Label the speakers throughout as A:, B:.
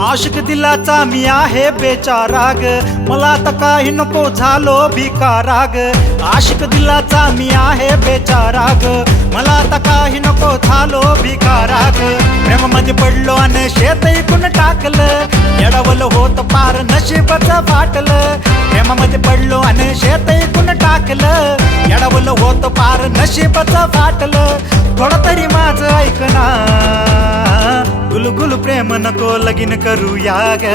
A: आशिक दिलाचा मी आहे बेचाराग. मला आता काही नको झालो भिकाराग. आशिक दिलाचा मी आहे बेचाराग. मला आता काही नको झालो भिकाराग. प्रेमामध्ये पडलो आणि शेत ऐकून टाकलं. येडवलं होत पार नशिबच फाटलं प्रेमामध्ये पडलो आणि शेत ऐकून टाकलं. येडवलं होत पार नशिबच वाटलं. थोडं तरी माझं ऐकणार गुलगुल प्रेम नको लगीन करूया ग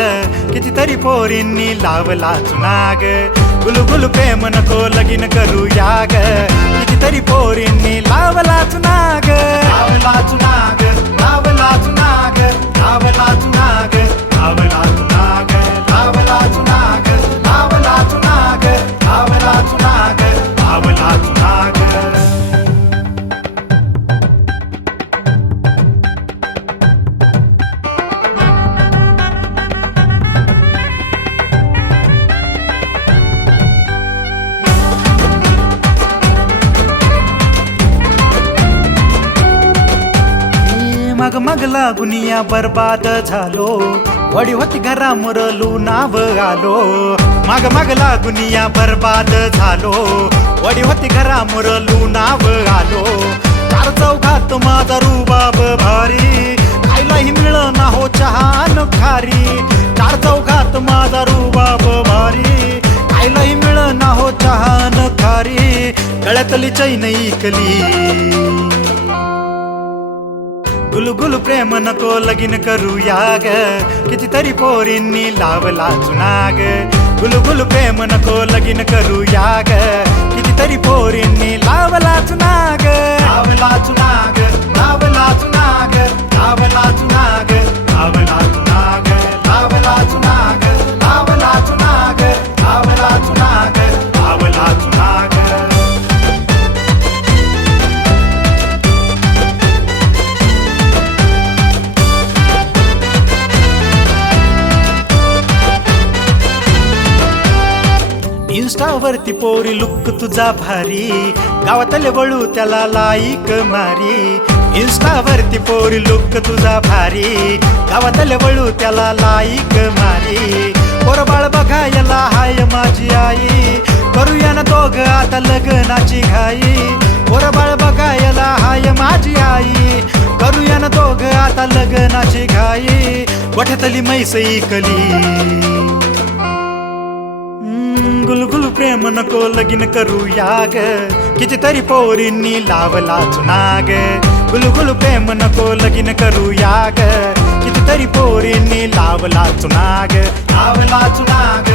A: कितीतरी पोरींनी लावला चुनाग गुलगुल प्रेम नको लगीन करूया ग मग मग लागुनिया बरबाद झालो. वडी होती घरा मुरलू नाव आलो. मग मग लागुनिया बरबाद झालो. वडी होती घरा मुरलू नाव आलो. चार चौघात माझा रुबाब भारी. खायलाही मिळ ना हो चहान खारी. चार चौघात माझा रुबाब भारी. खायलाही मिळ ना हो चहान खारी. गळ्यातली चैन इकली. गुलगुल प्रेम नको लगीन करूया किती कितीतरी पोरींनी लावला चुनाग गुलगुल प्रेम नको लगीन करूया किती कितीतरी पोरींनी लावला चुनाग लावला चुनाग लावला चुनाग इन्स्टावरती पोरी लुक तुझा भारी. गावातले वळू त्याला लाईक मारी. इन्स्टावरती पोरी लुक तुझा भारी. गावातले वळू त्याला लाईक मारी. पोरबाळ बघायला हाय माझी आई. करूया ना दोघ आता लग्नाची घाई. पोरबाळ बघायला हाय माझी आई. करूया ना दोघ आता लग्नाची घाई. वठतली मैसई कली गुलगुल प्रेम नको लगीन करूया ग कितीतरी पोरींनी लावला चुनाग गुलगुल प्रेम नको लगीन करूया ग कितीतरी पोरींनी लावला चुनाग लावला चुनाग